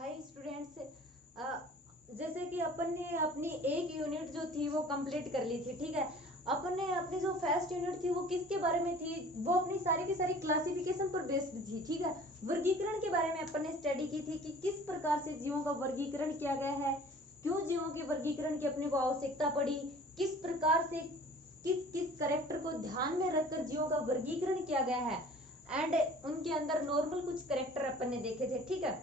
Hi students, जैसे कि अपन ने अपनी एक यूनिट जो थी वो कंप्लीट कर ली थी। ठीक है, अपन ने अपनी जो फर्स्ट यूनिट थी वो किसके बारे में थी, वो अपनी सारी की सारी क्लासिफिकेशन पर बेस्ड थी। ठीक है, वर्गीकरण के बारे में अपन ने स्टडी की थी कि किस प्रकार से जीवों का वर्गीकरण किया गया है, क्यों जीवों के वर्गीकरण की अपने को आवश्यकता पड़ी, किस प्रकार से किस किस करेक्टर को ध्यान में रखकर जीवों का वर्गीकरण किया गया है, एंड उनके अंदर नॉर्मल कुछ करेक्टर अपन ने देखे थे। ठीक है,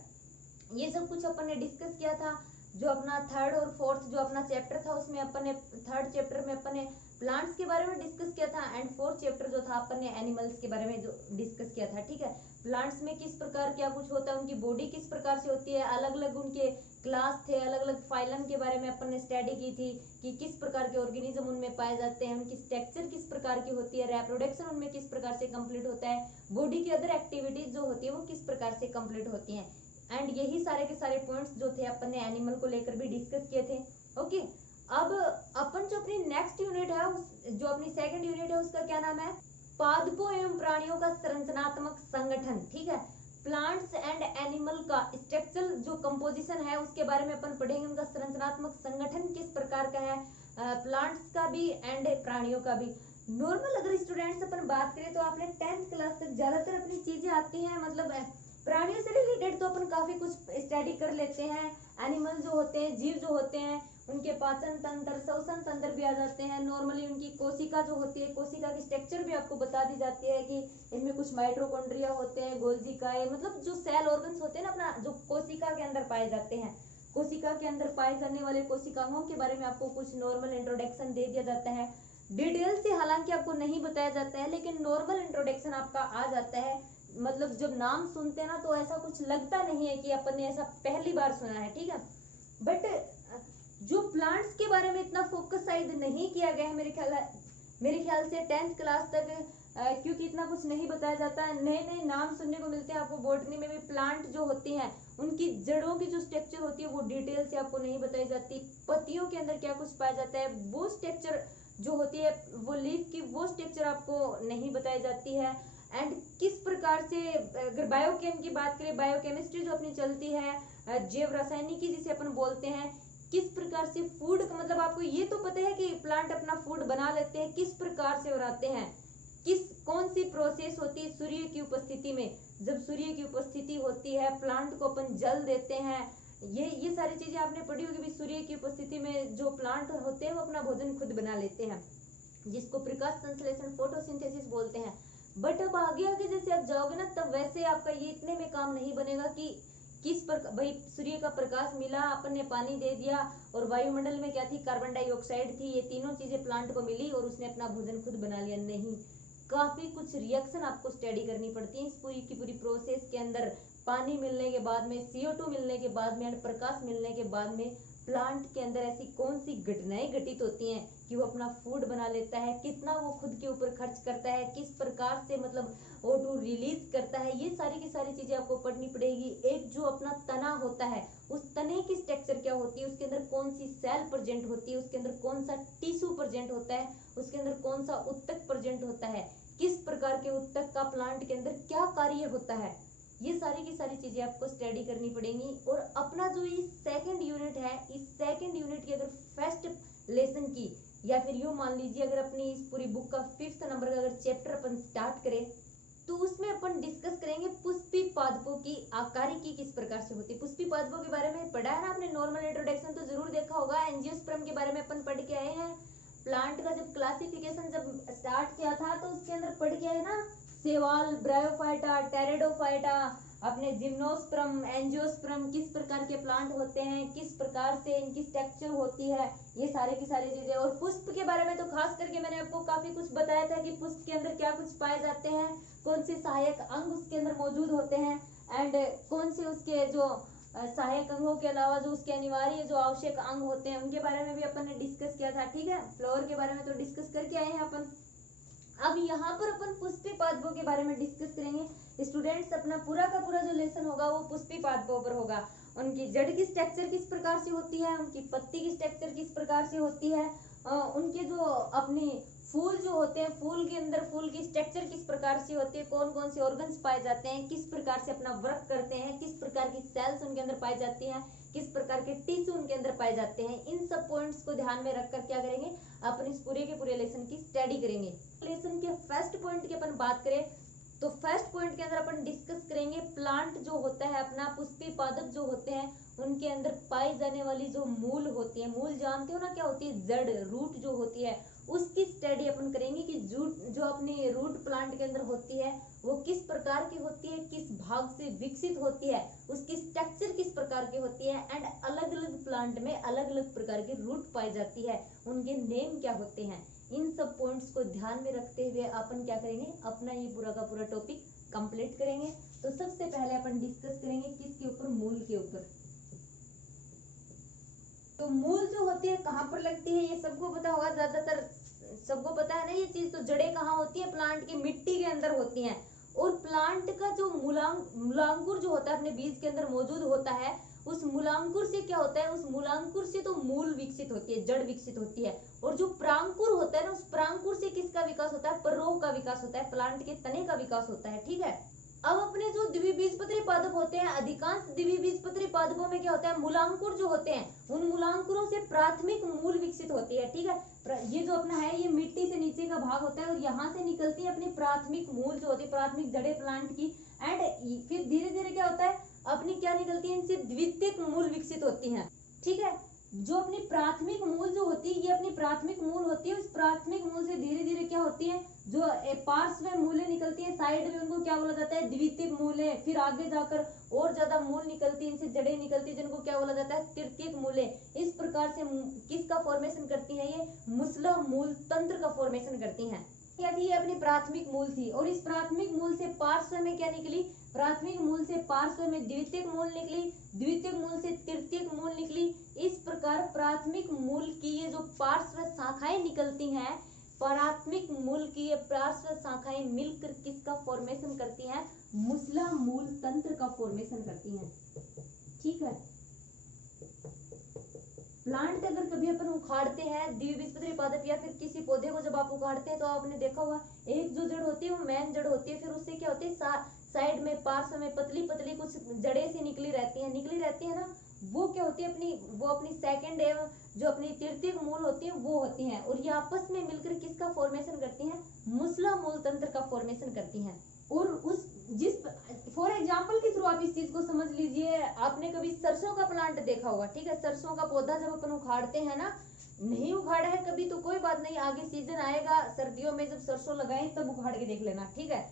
ये सब कुछ अपन ने डिस्कस किया था। जो अपना थर्ड और फोर्थ जो अपना चैप्टर था उसमें अपन ने थर्ड चैप्टर में अपन ने प्लांट्स के बारे में डिस्कस किया था, एंड फोर्थ चैप्टर जो था अपन ने एनिमल्स के बारे में जो डिस्कस किया था। ठीक है, प्लांट्स में किस प्रकार क्या कुछ होता है, उनकी बॉडी किस प्रकार से होती है, अलग अलग उनके क्लास थे, अलग अलग फाइलम के बारे में अपन ने स्टडी की थी कि किस प्रकार के ऑर्गेनिज्म उनमें पाए जाते हैं, उनकी स्ट्रक्चर किस प्रकार की होती है, रिप्रोडक्शन उनमें किस प्रकार से कंप्लीट होता है, बॉडी की अदर एक्टिविटीज जो होती है वो किस प्रकार से कंप्लीट होती हैं। एंड यही सारे के सारे पॉइंट्स जो थे अपन ने एनिमल को लेकर भी डिस्कस किए थे। ओके, अब अपन जो अपनी नेक्स्ट यूनिट है जो अपनी सेकंड यूनिट है उसका क्या नाम है, पादपों एवं प्राणियों का संरचनात्मक संगठन। ठीक है, प्लांट्स एंड एनिमल का स्ट्रक्चरल जो कंपोजिशन है उसके बारे में अपन पढ़ेंगे, उनका संरचनात्मक संगठन किस प्रकार का है, प्लांट्स का भी एंड प्राणियों का भी। नॉर्मल अगर स्टूडेंट्स अपन बात करें तो आपने 10th क्लास तक ज्यादातर अपनी चीजें आती हैं, मतलब प्राणियों से रिलेटेड तो अपन काफी कुछ स्टडी कर लेते हैं। एनिमल जो होते हैं, जीव जो होते हैं, उनके पाचन तंत्र, श्वसन तंत्र भी आ जाते हैं। नॉर्मली उनकी कोशिका जो होती है, कोशिका की स्ट्रक्चर भी आपको बता दी जाती है कि इनमें कुछ माइटोकॉन्ड्रिया होते हैं, गोल्जी काय, मतलब जो सेल ऑर्गन्स होते हैं ना अपना, जो कोशिका के अंदर पाए जाते हैं। कोशिका के अंदर पाए जाने वाले कोशिकाओं के बारे में आपको कुछ नॉर्मल इंट्रोडक्शन दे दिया जाता है। डिटेल से हालांकि आपको नहीं बताया जाता है, लेकिन नॉर्मल इंट्रोडक्शन आपका आ जाता है। मतलब जब नाम सुनते हैं ना तो ऐसा कुछ लगता नहीं है कि अपन ने ऐसा पहली बार सुना है। ठीक है, बट जो प्लांट्स के बारे में इतना फोकस शायद नहीं किया गया है मेरे ख्याल से 10th क्लास तक, क्योंकि इतना कुछ नहीं बताया जाता है। नए नए नाम सुनने को मिलते हैं आपको। बॉटनी में भी प्लांट जो होती हैं उनकी जड़ों की जो स्ट्रक्चर होती है वो डिटेल से आपको नहीं बताई जाती। पत्तियों के अंदर क्या कुछ पाया जाता है वो स्ट्रक्चर जो होती है, वो लीफ की वो स्ट्रक्चर आपको नहीं बताई जाती है। एंड किस प्रकार से अगर बायोकेम की बात करें, बायोकेमिस्ट्री जो अपनी चलती है, जैव रासायनिकी जिसे अपन बोलते हैं, किस प्रकार से फूड, मतलब आपको ये तो पता है कि प्लांट अपना फूड बना लेते हैं, किस प्रकार से बनाते हैं, कौन सी प्रोसेस होती है सूर्य की उपस्थिति में। जब सूर्य की उपस्थिति होती है प्लांट को अपन जल देते हैं, ये सारी चीजें आपने पढ़ी होगी भी। सूर्य की उपस्थिति में जो प्लांट होते हैं वो अपना भोजन खुद बना लेते हैं, जिसको प्रकाश संश्लेषण फोटोसिंथेसिस बोलते हैं। बट अब आगे आगे जैसे आप जाओगे ना तब वैसे आपका ये इतने में काम नहीं बनेगा कि किस प्रकार भाई सूर्य का प्रकाश मिला, अपन ने पानी दे दिया, और वायुमंडल में क्या थी, कार्बन डाइऑक्साइड थी, ये तीनों चीजें प्लांट को मिली और उसने अपना भोजन खुद बना लिया। नहीं, काफी कुछ रिएक्शन आपको स्टडी करनी पड़ती है इस पूरी की पूरी प्रोसेस के अंदर। पानी मिलने के बाद में, CO2 मिलने के बाद में, प्रकाश मिलने के बाद में प्लांट के अंदर ऐसी कौन सी घटनाएं घटित होती हैं कि वो अपना फूड बना लेता है, कितना वो खुद के ऊपर खर्च करता है, किस प्रकार से मतलब O2 रिलीज करता है, ये सारी की सारी चीजें आपको पढ़नी पड़ेगी। एक जो अपना तना होता है, उस तने की स्ट्रक्चर क्या होती है, उसके अंदर कौन सी सेल प्रेजेंट होती है, उसके अंदर कौन सा टिश्यू प्रेजेंट होता है, उसके अंदर कौन सा उत्तक प्रेजेंट होता है, किस प्रकार के उत्तक का प्लांट के अंदर क्या कार्य होता है, ये सारी की सारी चीजें आपको स्टडी करनी पड़ेंगी। और अपना जो ये सेकंड यूनिट है, इस सेकंड यूनिट की अगर फर्स्ट लेसन की, या फिर यूं मान लीजिए अगर अपनी इस पूरी बुक का 5th नंबर का अगर चैप्टर अपन स्टार्ट करें तो उसमें अपन डिस्कस करेंगे पुष्पी पादपों की आकारिकी किस प्रकार से होती है। पुष्पी पादपों के बारे में पढ़ा है ना आपने, नॉर्मल इंट्रोडक्शन तो जरूर देखा होगा। एंजियोस्पर्म के बारे में अपन पढ़ के आए हैं। प्लांट का जब क्लासिफिकेशन जब स्टार्ट किया था तो उसके अंदर पढ़ के आए ना, सेवाल, ब्रायोफाइटा, टेरिडोफाइटा, अपने जिम्नोस्पर्म, एंजियोस्पर्म, किस प्रकार के प्लांट होते हैं, किस प्रकार से इनकी स्ट्रक्चर होती है, ये सारे की सारी चीजें। और पुष्प के बारे में तो खास करके मैंने आपको काफी कुछ बताया था कि पुष्प के अंदर क्या कुछ पाए जाते हैं, कौन से सहायक अंग उसके अंदर मौजूद होते हैं, एंड कौन से उसके जो सहायक अंगों के अलावा जो उसके अनिवार्य जो आवश्यक अंग होते हैं उनके बारे में भी अपन ने डिस्कस किया था। ठीक है, फ्लोर के बारे में तो डिस्कस करके आए हैं अपन। अब यहाँ पर अपन पुष्पी पादपों के बारे में डिस्कस करेंगे। स्टूडेंट्स अपना पूरा का पूरा जो लेसन होगा वो पुष्पी पादपों पर होगा। उनकी जड़ की स्ट्रक्चर किस प्रकार से होती है, उनकी पत्ती की स्ट्रक्चर किस प्रकार से होती है, उनके जो अपनी फूल जो होते हैं, फूल के अंदर फूल की स्ट्रक्चर किस प्रकार से होती है, कौन कौन से ऑर्गन्स पाए जाते हैं, किस प्रकार से अपना वर्क करते हैं, किस प्रकार की सेल्स उनके अंदर पाई जाती हैं, किस प्रकार के टिश्यू उनके अंदर पाए जाते हैं, इन सब पॉइंट्स को ध्यान में रखकर क्या करेंगे, अपन इस पूरे के पूरे लेसन की स्टडी करेंगे। लेसन के फर्स्ट पॉइंट की अपन बात करें तो फर्स्ट पॉइंट के अंदर अपन डिस्कस करेंगे प्लांट जो होता है अपना, पुष्पीय पादप जो होते हैं उनके अंदर पाई जाने वाली जो मूल होती है, मूल जानते हो ना क्या होती है, जड़, रूट जो होती है, उसकी स्टडी अपन करेंगे कि जो अपनी रूट प्लांट के अंदर होती है वो किस प्रकार की होती है, किस भाग से विकसित होती है, उसकी स्ट्रक्चर किस प्रकार की होती है, एंड अलग अलग प्लांट में अलग अलग प्रकार की रूट पाई जाती है, उनके नेम क्या होते हैं। इन सब पॉइंट्स को ध्यान में रखते हुए अपन क्या करेंगे, अपना ये पूरा का पूरा टॉपिक कंप्लीट करेंगे। तो सबसे पहले अपन डिस्कस करेंगे किसके ऊपर, मूल के ऊपर। तो मूल जो होती है कहाँ पर लगती है, ये सबको पता होगा, ज्यादातर सबको पता है ना ये चीज। तो जड़ें कहाँ होती है, प्लांट की मिट्टी के अंदर होती हैं। और प्लांट का जो मूलांकुर जो होता है अपने बीज के अंदर मौजूद होता है, उस मूलांकुर से क्या होता है, उस मूलांकुर से तो मूल विकसित होती है, जड़ विकसित होती है। और जो प्रांकुर होता है ना, उस प्रांकुर से किसका विकास होता है, परोह का विकास होता है, प्लांट के तने का विकास होता है। ठीक है, अब अपने जो द्विबीजपत्री पादप होते हैं, अधिकांश द्विबीजपत्री पादपों में क्या होता है, मूलांकुर जो होते हैं, उन मूलांकुरों से प्राथमिक मूल विकसित होती है। ठीक है, ये जो अपना है ये मिट्टी से नीचे का भाग होता है और यहाँ से निकलती है अपनी प्राथमिक मूल जो होती है, प्राथमिक जड़ें प्लांट की। एंड फिर धीरे धीरे क्या होता है, अपनी क्या निकलती है, इनसे द्वितीयक मूल विकसित होती हैं। ठीक है, जो अपनी प्राथमिक मूल जो होती है, ये अपनी प्राथमिक मूल होती है, उस प्राथमिक मूल से धीरे धीरे क्या होती है, जो पार्श्व मूलें निकलती है साइड में, उनको क्या बोला जाता है, द्वितीयक मूलें। फिर आगे जाकर और ज्यादा मूल निकलती है, इनसे जड़ें निकलती है, जिनको क्या बोला जाता है, तृतीयक मूलें। इस प्रकार से किसका फॉर्मेशन करती है, ये मुसला मूल तंत्र का फॉर्मेशन करती हैं। क्या थी, ये अपनी प्राथमिक मूल थी। और इस प्राथमिक मूल से पार्श्व में क्या निकली, प्राथमिक मूल से पार्श्व में द्वितीयक मूल निकली, द्वितीयक मूल से तृतीयक मूल निकली। इस प्रकार प्राथमिक मूल की ये जो पार्श्व शाखाएं निकलती हैं, प्राथमिक मूल की ये पार्श्व शाखाएं मिलकर किसका फॉर्मेशन करती हैं, मुसला मूल तंत्र का फॉर्मेशन करती हैं। ठीक है, प्लांट अगर कभी अपन उखाड़ते हैं, द्विबीजपत्री पादप या फिर किसी पौधे को जब आप उखाड़ते हैं तो आपने देखा होगा एक जो जड़ होती है वो मेन जड़ होती है, फिर उससे क्या होती है, साइड में पार्श्व में पतली पतली कुछ जड़ें सी निकली रहती है ना, वो क्या होती है, वो अपनी सेकंड एवं जो अपनी तृतीयक मूल होती है वो होती हैं। और ये आपस में मिलकर किसका फॉर्मेशन करती हैं, मुसला मूल तंत्र का फॉर्मेशन करती हैं। और उस जिस फॉर एग्जाम्पल के थ्रू आप इस चीज को समझ लीजिए, आपने कभी सरसों का प्लांट देखा होगा। ठीक है, सरसों का पौधा जब अपन उखाड़ते हैं ना, नहीं उखाड़ा है कभी तो कोई बात नहीं, आगे सीजन आएगा सर्दियों में जब सरसों लगाएं तब उखाड़ के देख लेना। ठीक है,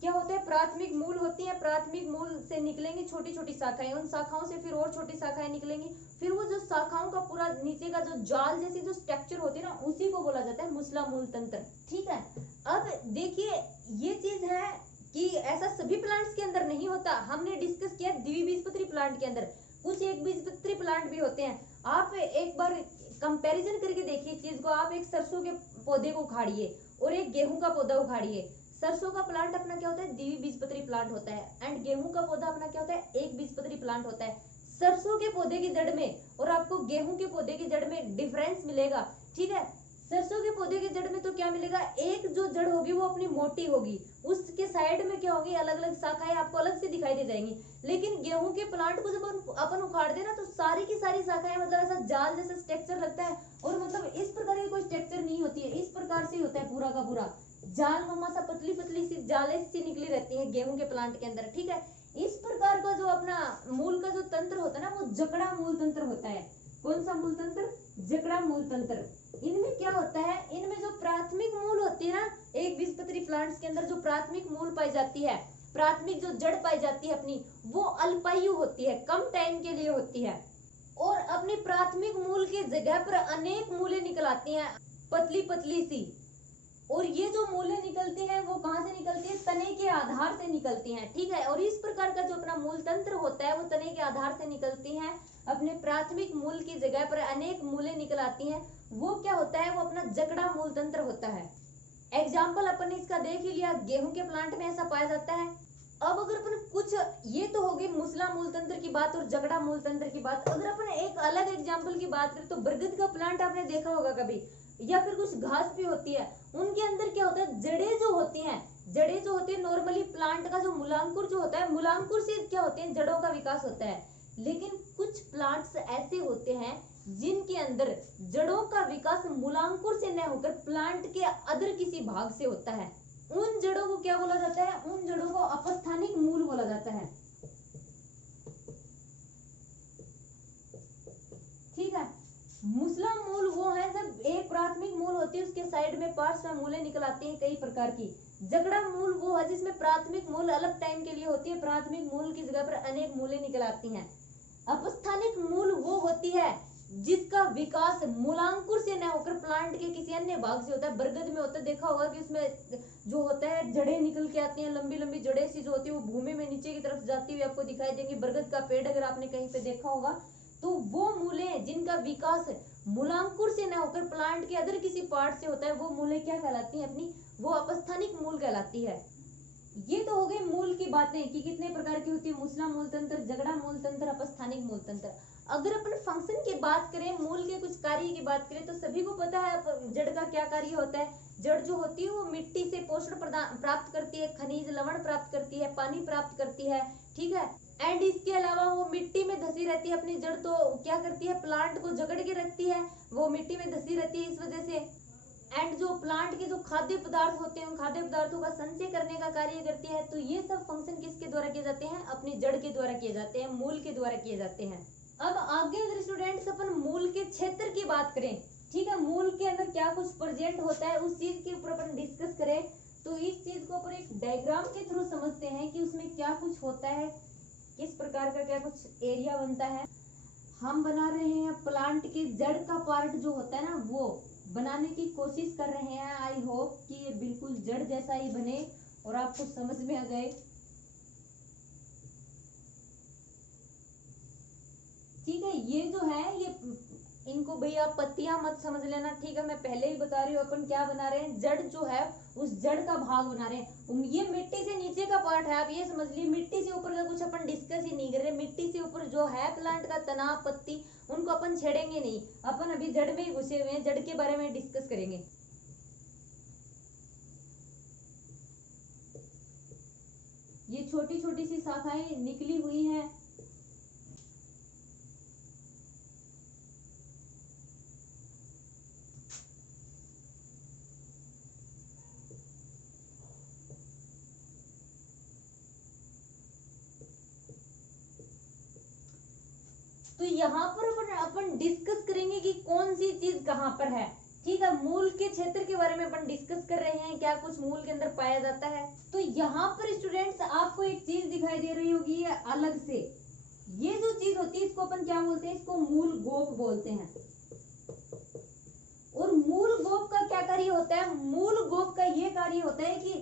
क्या होता है, प्राथमिक मूल होती है, प्राथमिक मूल से निकलेंगी छोटी छोटी शाखाएं, उन शाखाओं से फिर और छोटी शाखाएं निकलेंगी, फिर वो जो शाखाओं का पूरा नीचे का जो जाल जैसी जो स्ट्रक्चर होती है ना, उसी को बोला जाता है मुसला मूल तंत्र। ठीक है, अब देखिए ये चीज है कि ऐसा सभी प्लांट्स के अंदर नहीं होता। हमने डिस्कस किया द्विबीजपत्री प्लांट के अंदर, कुछ एक बीजपत्री प्लांट भी होते हैं। आप एक बार कंपैरिजन करके देखिए चीज को, आप एक सरसों के पौधे को उखाड़िए और एक गेहूं का पौधा उखाड़िए। सरसों का प्लांट अपना क्या होता है, द्विबीजपत्री प्लांट होता है, एंड गेहूं का पौधा अपना क्या होता है, एक बीजपत्री प्लांट होता है। सरसों के पौधे की जड़ में और आपको गेहूं के पौधे की जड़ में डिफरेंस मिलेगा। ठीक है, सरसों के पौधे की जड़ में तो क्या मिलेगा, एक जो जड़ होगी वो अपनी मोटी होगी, उसके साइड में क्या होगी, अलग अलग शाखाएं आपको अलग से दिखाई दे जाएंगी। लेकिन गेहूं के प्लांट को जब अपन उखाड़ दे ना, तो सारी की सारी शाखाएं मतलब ऐसा जाल जैसा स्ट्रक्चर लगता है, और मतलब इस प्रकार की कोई स्ट्रक्चर नहीं होती है, इस प्रकार से होता है पूरा का पूरा जाल नुमा सा, पतली पतली सी जाले सी निकली रहती है गेहूं के प्लांट के अंदर। ठीक है, इस प्रकार का जो अपना मूल का जो तंत्र होता है ना, वो जकड़ा मूल तंत्र होता है। कौन सा मूल तंत्र, जकड़ा मूल तंत्र। इनमें क्या होता है, इनमें जो प्राथमिक मूल होती है ना, एक बीजपत्री प्लांट्स के अंदर जो प्राथमिक मूल पाई जाती है, प्राथमिक जो जड़ पाई जाती है अपनी, वो अल्पायु होती है, कम टाइम के लिए होती है। और अपनी प्राथमिक मूल की जगह पर अनेक मूलें निकल आती हैं, पतली पतली सी। और ये जो मूलें निकलती हैं वो कहाँ से निकलती है, तने के आधार से निकलती हैं। ठीक है, और इस प्रकार का जो अपना मूल तंत्र होता है वो तने के आधार से निकलती हैं, अपने प्राथमिक मूल की जगह पर अनेक मूलें निकल आती हैं। वो क्या होता है, वो अपना जकड़ा मूल तंत्र होता है। एग्जाम्पल अपन ने इसका देख ही लिया, गेहूं के प्लांट में ऐसा पाया जाता है। अब अगर अपन कुछ, ये तो होगी मुसला मूल तंत्र की बात और जकड़ा मूल तंत्र की बात। अगर अपन एक अलग एग्जाम्पल की बात करें तो बरगद का प्लांट आपने देखा होगा कभी, या फिर कुछ घास भी होती है, उनके अंदर क्या होता है, जड़ें जो होती हैं, जड़ें जो होती है नॉर्मली प्लांट का जो मूलांकुर जो होता है, मूलांकुर से क्या होते हैं, जड़ों का विकास होता है। लेकिन कुछ प्लांट्स ऐसे होते हैं जिनके अंदर जड़ों का विकास मूलांकुर से न होकर प्लांट के अदर किसी भाग से होता है। उन जड़ों को क्या बोला जाता है, उन जड़ों को अपस्थानिक मूल बोला जाता है। ठीक है, मूसला मूल वो है जब एक प्राथमिक मूल होती है उसके साइड में पार्श्व मूलें निकल आती हैं कई प्रकार की। जगड़ा मूल वो है जिसमें प्राथमिक मूल अलग टाइम के लिए होती है, प्राथमिक मूल की जगह पर अनेक मूलें निकल आती हैं। अपस्थानिक मूल वो होती है जिसका विकास मूलांकुर से न होकर प्लांट के किसी अन्य भाग से होता है। बरगद में होता है, देखा होगा कि उसमें जो होता है जड़ें निकल के आती हैं, लंबी लंबी जड़ें सी जो होती है वो भूमि में नीचे की तरफ जाती हुई आपको दिखाई देंगी। बरगद का पेड़ अगर आपने कहीं पे देखा होगा तो वो मूलें जिनका विकास मूलांकुर से न होकर प्लांट के अदर किसी पार्ट से होता है, वो मूलें क्या कहलाती हैं अपनी, वो अपस्थानिक मूल कहलाती है। ये तो हो गई मूल की बातें कि कितने प्रकार की होती है, मूसला मूल तंत्र, जगड़ा मूल तंत्र, अपस्थानिक मूल तंत्र। अगर अपन फंक्शन की बात करें, मूल के कुछ कार्य की बात करें, तो सभी को पता है जड़ का क्या कार्य होता है। जड़ जो होती है वो मिट्टी से पोषण प्राप्त करती है, खनिज लवण प्राप्त करती है, पानी प्राप्त करती है, ठीक है। एंड इसके अलावा वो मिट्टी में धसी रहती है, अपनी जड़ तो क्या करती है, प्लांट को जकड़ के रखती है, वो मिट्टी में धसी रहती है इस वजह से। एंड जो प्लांट के जो खाद्य पदार्थ होते हैं उन खाद्य पदार्थों का संचय करने का कार्य करती है। तो ये सब फंक्शन किसके द्वारा किए जाते हैं, अपनी जड़ के द्वारा किए जाते हैं, मूल के द्वारा किए जाते हैं। अब आगे अगर स्टूडेंट्स अपन मूल के क्षेत्र की बात करें, ठीक है, मूल के अंदर क्या कुछ प्रेजेंट होता है उस चीज के ऊपर अपन डिस्कस करें, तो इस चीज को अपन एक डायग्राम के थ्रू समझते हैं कि उसमें क्या कुछ होता है, किस प्रकार का क्या कुछ एरिया बनता है। हम बना रहे हैं प्लांट के जड़ का पार्ट जो होता है ना, वो बनाने की कोशिश कर रहे हैं। आई होप कि ये बिल्कुल जड़ जैसा ही बने और आपको समझ में आ जाए। ठीक है, ये जो है ये इनको भैया पत्तियां मत समझ लेना, ठीक है, मैं पहले ही बता रही हूँ अपन क्या बना रहे हैं, जड़ जो है उस जड़ का भाग बना रहे हैं। ये मिट्टी से नीचे का पार्ट है, आप ये समझ लीजिए, मिट्टी से ऊपर का कुछ अपन डिस्कस ही नहीं कर रहे। मिट्टी से ऊपर जो है प्लांट का तना पत्ती उनको अपन छेड़ेंगे नहीं, अपन अभी जड़ में ही घुसे हुए हैं, जड़ के बारे में डिस्कस करेंगे। ये छोटी छोटी सी शाखाएं निकली हुई हैं, तो यहाँ पर अपन डिस्कस करेंगे कि कौन सी चीज कहाँ पर है। ठीक है, मूल के क्षेत्र के बारे में अपन डिस्कस कर रहे हैं, क्या कुछ मूल के अंदर पाया जाता है। तो यहाँ पर स्टूडेंट्स आपको एक चीज दिखाई दे रही होगी ये अलग से, ये जो चीज होती है इसको अपन क्या बोलते हैं, इसको मूल गोप बोलते हैं। और मूल गोप का क्या कार्य होता है, मूल गोप का ये कार्य होता है कि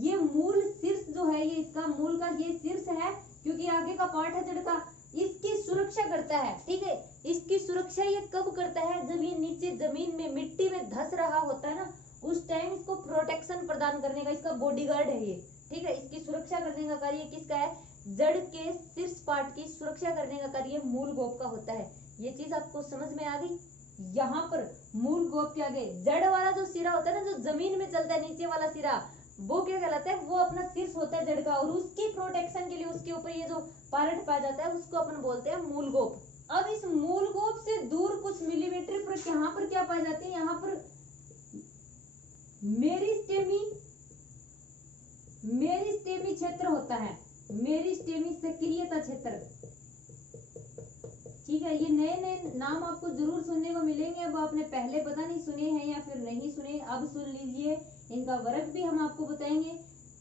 ये मूल शीर्ष जो है, ये इसका मूल का ये शीर्ष है, क्योंकि आगे का पार्ट है जड़ का, इसकी सुरक्षा करता है। ठीक है, इसकी सुरक्षा ये कब करता है, जब ये नीचे जमीन में मिट्टी में धस रहा होता है ना, उस टाइम इसको प्रोटेक्शन प्रदान करने का, इसका बॉडीगार्ड है ये। ठीक है, इसकी सुरक्षा करने का कार्य किसका है, जड़ के शीर्ष पार्ट की सुरक्षा करने का कार्य मूल गोप का होता है। ये चीज आपको समझ में आ गई। यहाँ पर मूल गोप के आगे जड़ वाला जो सिरा होता है ना, जो जमीन में चलता है, नीचे वाला सिरा, वो क्या कहलाता है, वो अपना शीर्ष होता है जड़ का, और उसकी प्रोटेक्शन के लिए उसके ऊपर ये जो पार्ट पाया जाता है उसको अपन बोलते हैं मूल गोप। अब इस मूल गोप से दूर कुछ मिलीमीटर पर यहाँ पर क्या पाई जाती है, यहाँ पर मेरिस्टेमी क्षेत्र होता है, मेरिस्टेमी सक्रियता क्षेत्र। ठीक है, ये नए नए नाम आपको जरूर सुनने को मिलेंगे, अब आपने पहले पता नहीं सुने हैं या फिर नहीं सुने, अब सुन लीजिए, इनका वर्ग भी हम आपको बताएंगे।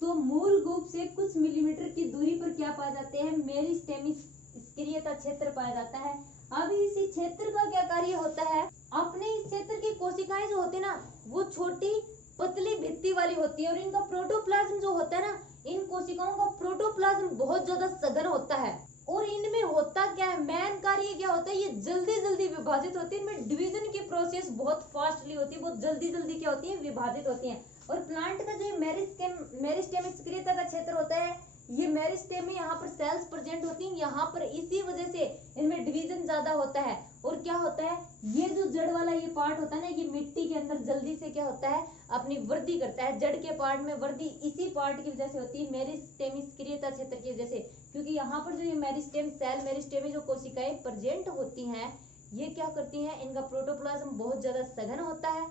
तो मूल गोप से कुछ मिलीमीटर की दूरी पर क्या पाए जाते हैं, मेरिस्टेमी सक्रियता क्षेत्र पाया जाता है। अब इस क्षेत्र का क्या कार्य होता है, अपने इस क्षेत्र की कोशिकाएं जो होती है ना, वो छोटी पतली भित्ति वाली होती है, और इनका प्रोटोप्लाज्म जो होता है ना, इन कोशिकाओं का प्रोटोप्लाज्म बहुत ज्यादा सघन होता है। और इनमें होता क्या है, मेन कार्य क्या होता है, ये जल्दी जल्दी विभाजित होती है, इनमें डिवीजन की प्रोसेस बहुत फास्टली होती है, बहुत जल्दी जल्दी क्या होती है, विभाजित होती है। और प्लांट का जो मेरिस्टेमिक सक्रियता का क्षेत्र होता है, ये मेरिस्टेम में यहाँ पर सेल्स प्रेजेंट होती हैं, यहाँ पर इसी वजह से इनमें डिवीजन ज्यादा होता है। और क्या होता है, ये जो जड़ वाला ये पार्ट होता है ना, ये मिट्टी के अंदर जल्दी से क्या होता है, अपनी वृद्धि करता है। जड़ के पार्ट में वृद्धि इसी पार्ट की वजह से होती है, मेरिस्टेम सक्रियता क्षेत्र की वजह से। क्योंकि यहाँ पर जो ये मेरिस्टेम सेल, मेरिस्टेम में जो कोशिकाएं प्रेजेंट होती हैं, ये क्या करती हैं, इनका प्रोटोप्लाज्म बहुत ज्यादा सघन होता है।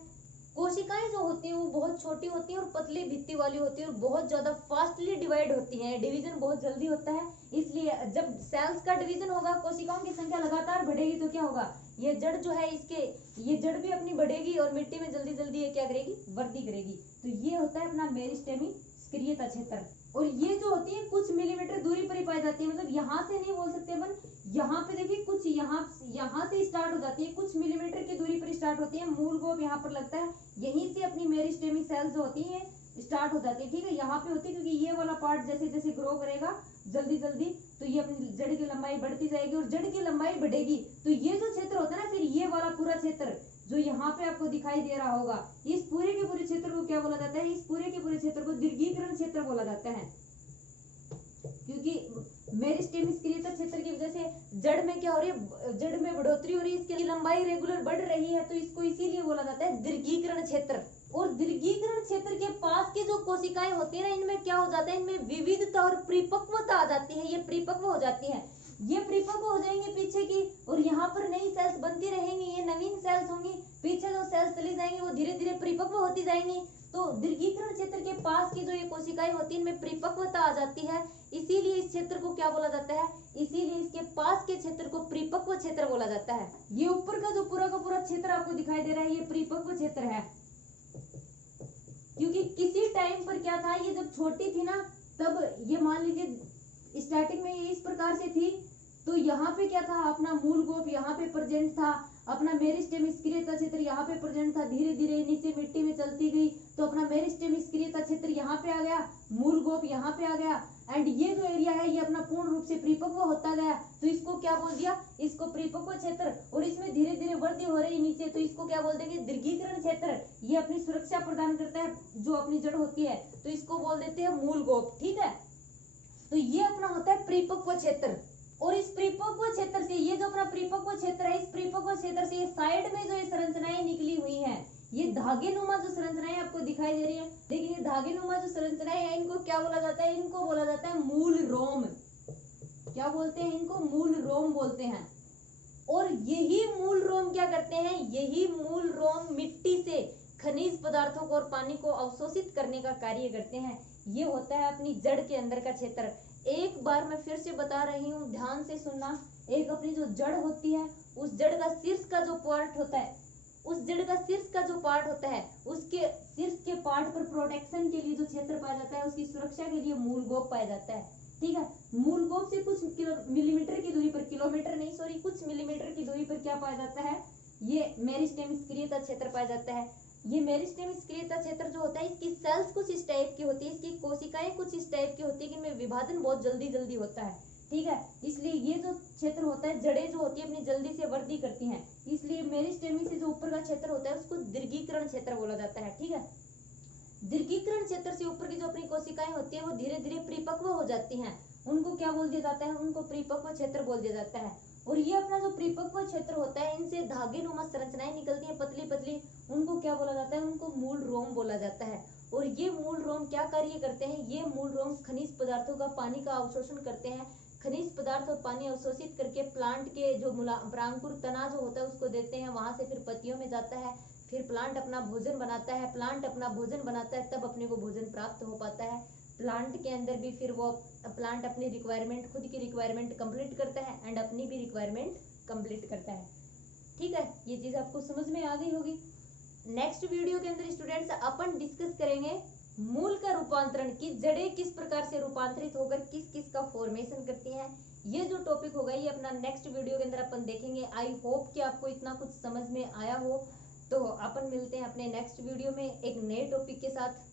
कोशिकाएं जो होती हैं वो बहुत छोटी होती हैं और पतली भित्ति वाली होती है और बहुत ज्यादा फास्टली डिवाइड होती हैं, डिवीजन बहुत जल्दी होता है। इसलिए जब सेल्स का डिवीजन होगा, कोशिकाओं की संख्या लगातार बढ़ेगी, तो क्या होगा, ये जड़ जो है इसके, ये जड़ भी अपनी बढ़ेगी और मिट्टी में जल्दी जल्दी ये क्या करेगी, वृद्धि करेगी। तो ये होता है अपना मेरिस्टेमी सक्रियता क्षेत्र। और ये जो होती है कुछ मिलीमीटर दूरी पर ही पाई जाती है, मतलब यहाँ से नहीं बोल सकते अपन, यहाँ पे देखिए कुछ यहाँ से स्टार्ट हो जाती है, कुछ मिलीमीटर की दूरी पर स्टार्ट होती है, मूल गोप यहाँ पर लगता है, यहीं से अपनी मेरिस्टेमी सेल्स जो होती है स्टार्ट हो जाती है, ठीक है, यहाँ पे होती है। क्योंकि ये वाला पार्ट जैसे जैसे ग्रो करेगा जल्दी जल्दी, तो ये अपनी जड़ की लंबाई बढ़ती जाएगी और जड़ की लंबाई बढ़ेगी, तो ये जो क्षेत्र होता है ना, फिर ये वाला पूरा क्षेत्र जो यहाँ पे आपको दिखाई दे रहा होगा, इस पूरे के पूरे क्षेत्र को क्या बोला जाता है, इस पूरे के पूरे क्षेत्र को दीर्घीकरण क्षेत्र बोला जाता है। क्योंकि मेरिस्टेम सक्रियता क्षेत्र की वजह से जड़ में क्या हो रही है, जड़ में बढ़ोतरी हो रही है, इसकी लंबाई रेगुलर बढ़ रही है, तो इसको इसीलिए बोला जाता है दीर्घीकरण क्षेत्र। और दीर्घीकरण क्षेत्र के पास की जो कोशिकाएं होती है ना, इनमें क्या हो जाता है, इनमें विविधता और परिपक्वता आ जाती है, ये परिपक्व हो जाती है, ये परिपक्व हो जाएंगे पीछे की, और यहाँ पर नई सेल्स बनती रहेंगी, ये नवीन सेल्स होंगी, पीछे जो सेल्स चली जाएंगी वो धीरे धीरे परिपक्व होती जाएंगी। तो दीर्घीकरण क्षेत्र के पास की जो ये कोशिकाएं होती है, इनमें परिपक्वता आ जाती है, इसीलिए इस क्षेत्र को क्या बोला जाता है, इसीलिए इसके पास के क्षेत्र को परिपक्व क्षेत्र बोला जाता है। ये ऊपर का जो पूरा का पूरा क्षेत्र आपको दिखाई दे रहा है, ये परिपक्व क्षेत्र है। क्योंकि किसी टाइम पर क्या था, ये जब छोटी थी ना, तब ये मान लीजिए स्टार्टिंग में ये इस प्रकार से थी, तो यहाँ पे क्या था, अपना मूल गोप यहाँ पे प्रेजेंट था, अपना मेरिस्टेम सक्रियता क्षेत्र यहाँ पे प्रेजेंट था, धीरे धीरे नीचे मिट्टी में चलती गई, तो अपना मेरिस्टेम सक्रियता क्षेत्र यहाँ पे आ गया, मूल गोप यहाँ पे आ गया, एंड ये जो एरिया है ये अपना पूर्ण रूप से परिपक्व होता गया, तो इसको क्या बोल दिया, इसको परिपक्व क्षेत्र। और इसमें धीरे धीरे वृद्धि हो रही नीचे, तो इसको क्या बोल देंगे, दीर्घीकरण क्षेत्र। ये अपनी सुरक्षा प्रदान करता है, जो अपनी जड़ होती है, तो इसको बोल देते हैं मूल गोप, ठीक है। तो ये अपना होता है परिपक्व क्षेत्र। और इस परिपक्व क्षेत्र से, ये जो अपना परिपक्व क्षेत्र है, इस परिपक्व क्षेत्र से ये साइड में जो ये संरचनाएं निकली हुई हैं, ये धागे नुमा जो संरचनाएं आपको दिखाई दे रही है, देखिए ये धागे नुमा जो संरचनाएं हैं, इनको क्या बोला जाता है, इनको बोला जाता है मूल रोम। क्या बोलते हैं इनको, मूल रोम बोलते हैं। और यही मूल रोम क्या करते हैं, यही मूल रोम मिट्टी से खनिज पदार्थों को और पानी को अवशोषित करने का कार्य करते हैं। ये होता है अपनी जड़ के अंदर का क्षेत्र। एक बार मैं फिर से बता रही हूँ, ध्यान से सुनना। एक अपनी जो जड़ होती है, उस जड़ का शीर्ष का जो पार्ट होता है, उस जड़ का शीर्ष का जो पार्ट होता है, उसके शीर्ष के पार्ट पर प्रोटेक्शन के लिए जो क्षेत्र पाया जाता है, उसकी सुरक्षा के लिए मूल गोप पाया जाता है, ठीक है। मूल गोप से कुछ मिलीमीटर की दूरी पर, किलोमीटर नहीं सॉरी, कुछ मिलीमीटर की दूरी पर क्या पाया जाता है, ये मेरिस्टेम सक्रियता क्षेत्र पाया जाता है। ये मेरिस्टेम सक्रियता क्षेत्र जो होता है, इसकी सेल्स कुछ इस टाइप की होती है, इसकी कोशिकाएं कुछ इस टाइप की होती है, कि इनमें विभाजन बहुत जल्दी जल्दी होता है, ठीक है। इसलिए ये जो क्षेत्र होता है, जड़ें जो होती है अपनी जल्दी से वृद्धि करती हैं, इसलिए मेरिस्टेमी से जो ऊपर का क्षेत्र होता है उसको दीर्घीकरण क्षेत्र बोला जाता है, ठीक है। दीर्घीकरण क्षेत्र से ऊपर की जो अपनी कोशिकाएं होती है वो धीरे धीरे परिपक्व हो जाती हैं, उनको क्या बोल दिया जाता है, उनको परिपक्व क्षेत्र बोल दिया जाता है। और ये अपना जो परिपक्व क्षेत्र होता है, इनसे धागे नुमा संरचनाएं निकलती हैं पतली पतली, उनको क्या बोला जाता है, उनको मूल रोम बोला जाता है। और ये मूल रोम क्या कार्य करते हैं, ये मूल रोम खनिज पदार्थों का, पानी का अवशोषण करते हैं। खनिज पदार्थ और पानी अवशोषित करके प्लांट के जो परांकुर तना जो होता है उसको देते हैं, वहां से फिर पत्तियों में जाता है, फिर प्लांट अपना भोजन बनाता है, प्लांट अपना भोजन बनाता है, तब अपने को भोजन प्राप्त हो पाता है। प्लांट के अंदर भी फिर वो प्लांट अपनी रिक्वायरमेंट, खुद की रिक्वायरमेंट कंप्लीट करता है एंड अपनी भी रिक्वायरमेंट कंप्लीट करता है, ठीक है। ये चीज आपको समझ में आ गई होगी। नेक्स्ट वीडियो के अंदर स्टूडेंट्स अपन डिस्कस करेंगे मूल का रूपांतरण, की जड़ें किस प्रकार से रूपांतरित होकर किस किस का फॉर्मेशन करती हैं। ये जो टॉपिक होगा ये अपना नेक्स्ट वीडियो के अंदर अपन देखेंगे। आई होप कि आपको इतना कुछ समझ में आया हो। तो अपन मिलते हैं अपने नेक्स्ट वीडियो में एक नए टॉपिक के साथ।